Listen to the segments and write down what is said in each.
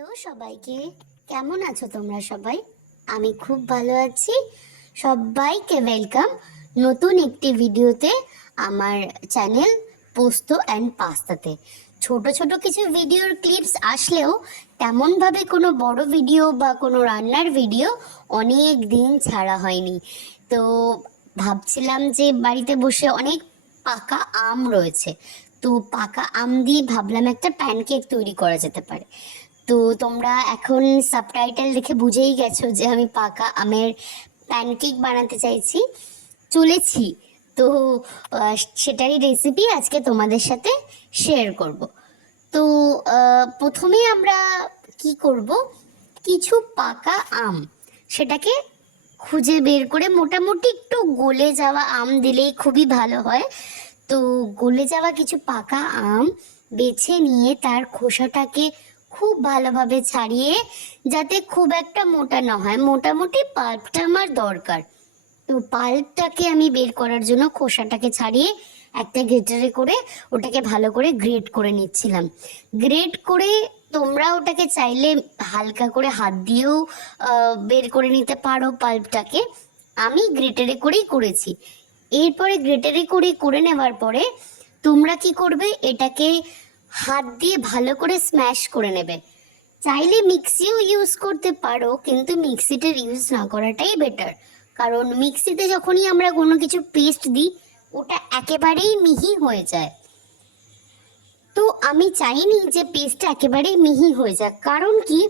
Hello সবাইকে, কেমন আছো তোমরা সবাই? আমি খুব ভালো আছি। সবাইকে ওয়েলকাম নতুন একটি ভিডিওতে, আমার চ্যানেল পোস্ত অ্যান্ড পাস্তাতে। ছোট ছোট কিছু ভিডিওর ক্লিপস আসলেও তেমনভাবে কোনো বড় ভিডিও বা কোনো রান্নার ভিডিও অনেক দিন ছাড়া হয়নি। তো ভাবছিলাম যে বাড়িতে বসে অনেক পাকা আম রয়েছে, তো পাকা আম দিয়ে ভাবলাম একটা প্যানকেক তৈরি করা যেতে পারে। তো তোমরা এখন সাবটাইটেল দেখে বুঝেই গেছো যে আমি পাকা আমের প্যানকেক বানাতে চলেছি। তো সেটারই রেসিপি আজকে তোমাদের সাথে শেয়ার করব। তো প্রথমে আমরা কি করব, কিছু পাকা আম সেটাকে খুঁজে বের করে, মোটামুটি একটু গলে যাওয়া আম দিলেই খুবই ভালো হয়। তো গলে যাওয়া কিছু পাকা আম বেছে নিয়ে তার খোসাটাকে খুব ভালোভাবে ছাড়িয়ে, যাতে খুব একটা মোটা না হয়, মোটামুটি পাল্পটা আমার দরকার। তো পাল্পটাকে আমি বের করার জন্য খোসাটাকে ছাড়িয়ে একটা গ্রেটারে করে ওটাকে ভালো করে গ্রেট করে নিচ্ছিলাম। গ্রেট করে তোমরা ওটাকে চাইলে হালকা করে হাত দিয়েও বের করে নিতে পারো পাল্পটাকে। আমি গ্রেটারে করেই করেছি। এরপরে গ্রেটারে করে নেওয়ার পরে তোমরা কি করবে, এটাকে হাত দিয়ে ভালো করে স্ম্যাশ করে নেবে। চাইলে মিক্সিও ইউজ করতে পারো, কিন্তু মিক্সিটার ইউজ না করাটাই বেটার। কারণ মিক্সিতে যখনই আমরা কোনো কিছু পেস্ট দিই, ওটা একেবারেই মিহি হয়ে যায়। তো আমি চাইনি যে পেস্টটা একেবারেই মিহি হয়ে যাক। কারণ কি,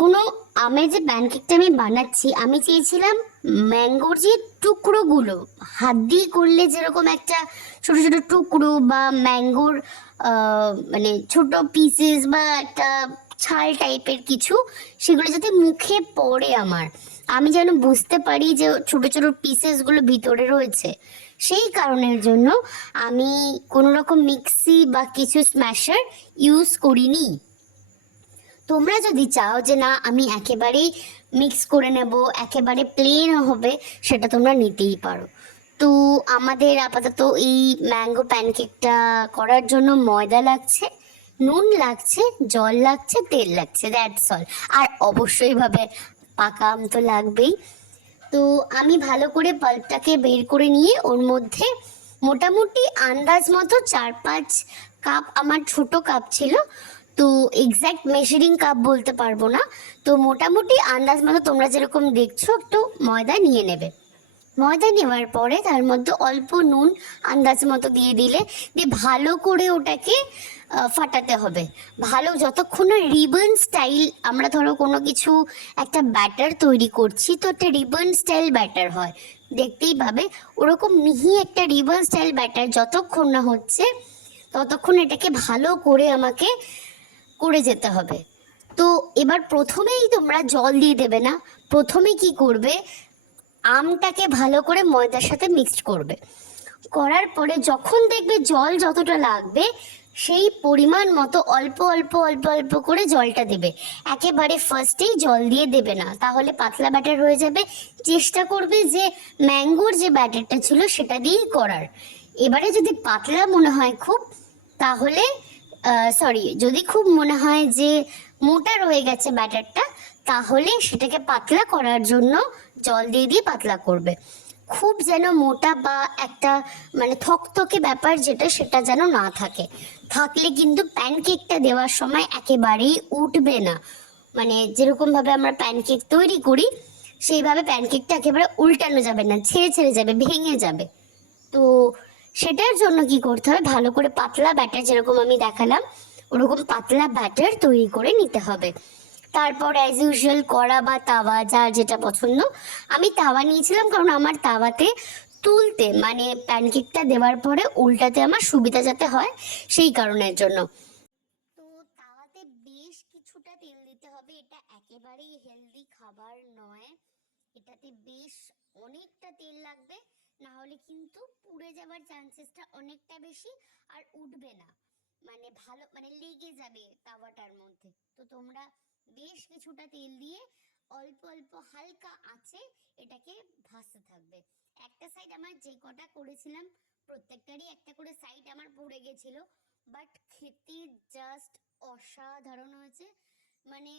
কোনো আমের যে প্যানকেকটা আমি বানাচ্ছি, আমি চেয়েছিলাম ম্যাঙ্গোর যে টুকরোগুলো হাত দিয়ে করলে যেরকম একটা ছোট ছোট টুকরো, বা ম্যাঙ্গোর মানে ছোট পিসেস বা একটা ছাল টাইপের কিছু, সেগুলো যাতে মুখে পড়ে আমার, আমি যেন বুঝতে পারি যে ছোট ছোট পিসেসগুলো ভিতরে রয়েছে। সেই কারণের জন্য আমি কোনো রকম মিক্সি বা কিছু স্ম্যাশার ইউজ করিনি। তোমরা যদি চাও যে না আমি একেবারেই মিক্স করে নেব, একেবারে প্লেন হবে, সেটা তোমরা নিতেই পারো। তো আমাদের আপাতত এই ম্যাঙ্গো প্যানকেকটা করার জন্য ময়দা লাগছে, নুন লাগছে, জল লাগছে, তেল লাগছে, দ্যাটস অল। আর অবশ্যই ভাবে পাকা আম তো লাগবেই। তো আমি ভালো করে পাল্পটাকে বের করে নিয়ে ওর মধ্যে মোটামুটি আন্দাজ মতো 4-5 কাপ, আমার ছোট কাপ ছিল, তো এক্স্যাক্ট মেজারিং কাপ বলতে পারবো না। তো মোটামুটি আন্দাজ মতো তোমরা যেরকম দেখছো একটু ময়দা নিয়ে নেবে। ময়দা নেওয়ার পরে তার মধ্যে অল্প নুন আন্দাজ মতো দিয়ে দিলে, দিয়ে ভালো করে ওটাকে ফাটাতে হবে। ভালো, যতক্ষণ না রিবন স্টাইল, আমরা ধরো কোনো কিছু একটা ব্যাটার তৈরি করছি, তো একটা রিবন স্টাইল ব্যাটার হয়, দেখতেই পাবে ওরকম মিহি একটা রিবন স্টাইল ব্যাটার যতক্ষণ না হচ্ছে, ততক্ষণ এটাকে ভালো করে আমাকে করে যেতে হবে। তো এবার প্রথমেই তোমরা জল দিয়ে দেবে না, প্রথমে কি করবে, আমটাকে ভালো করে ময়দার সাথে মিক্সড করবে। করার পরে যখন দেখবে জল যতটা লাগবে, সেই পরিমাণ মতো অল্প অল্প অল্প অল্প করে জলটা দেবে। একেবারে ফার্স্টেই জল দিয়ে দেবে না, তাহলে পাতলা ব্যাটার হয়ে যাবে। চেষ্টা করবে যে ম্যাঙ্গোর যে ব্যাটারটা ছিল সেটা দিয়েই করার। এবারে যদি পাতলা মনে হয় খুব, তাহলে সরি, যদি খুব মনে হয় যে মোটা রয়ে গেছে ব্যাটারটা, তাহলে সেটাকে পাতলা করার জন্য জল দিয়ে দিয়ে পাতলা করবে। খুব যেন মোটা বা একটা মানে থকথকে ব্যাপার যেটা, সেটা যেন না থাকে। থাকলে কিন্তু প্যানকেকটা দেওয়ার সময় একেবারেই উঠবে না। মানে যেরকম ভাবে আমরা প্যানকেক তৈরি করি, সেইভাবে প্যানকেকটা একেবারে উল্টানো যাবে না, ছেড়ে ছেড়ে যাবে, ভেঙে যাবে। তো সেটার জন্য কি করতে হবে, ভালো করে পাতলা ব্যাটার, যেরকম আমি দেখালাম ওরকম পাতলা ব্যাটার তৈরি করে নিতে হবে। তারপর অ্যাজ ইউজুয়াল কড়া বা তাওয়া, যার যেটা পছন্দ। আমি তাওয়া নিয়েছিলাম, কারণ আমার তাওয়াতে তুলতে, মানে প্যানকেকটা দেওয়ার পরে উল্টাতে আমার সুবিধা যাতে হয়, সেই কারণের জন্য। তো তাওয়াতে বেশ কিছুটা তেল দিতে হবে, এটা একেবারেই হেলদি খাবার নয়। এটাতে বেশ অনেকটা তেল লাগবে, না হলে কিন্তু পুড়ে যাওয়ার চান্সেসটা অনেকটা বেশি, আর উঠবে না, মানে ভালো মানে লেগে যাবে তাওয়াটার মধ্যে। তো তোমরা বেশ কিছুটা তেল দিয়ে অল্প অল্প হালকা আঁচে এটাকে ভাজতে থাকবে। একটা সাইড আমার যে কটা করেছিলাম প্রত্যেকটারই একটা করে সাইড আমার পুড়ে গেছিল, বাট খেতে জাস্ট অসাধারণ হয়েছে। মানে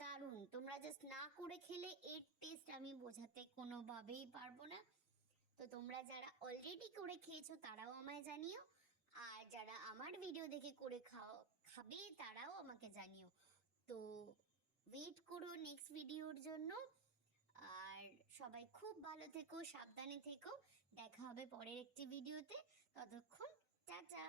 দারুণ। তোমরা জাস্ট না করে খেলে এর টেস্ট আমি বোঝাতে কোনোভাবেই পারবো না। তো তোমরা যারা অলরেডি করে খেয়েছো তারাও আমায় জানিও, আর যারা আমার ভিডিও দেখে করে খাবে তারাও আমাকে জানিও। তো ওয়েট করো নেক্সট ভিডিওর জন্য। আর সবাই খুব ভালো থেকো, সাবধানে থেকো। দেখা হবে পরের একটি ভিডিওতে। ততক্ষণ টাটা।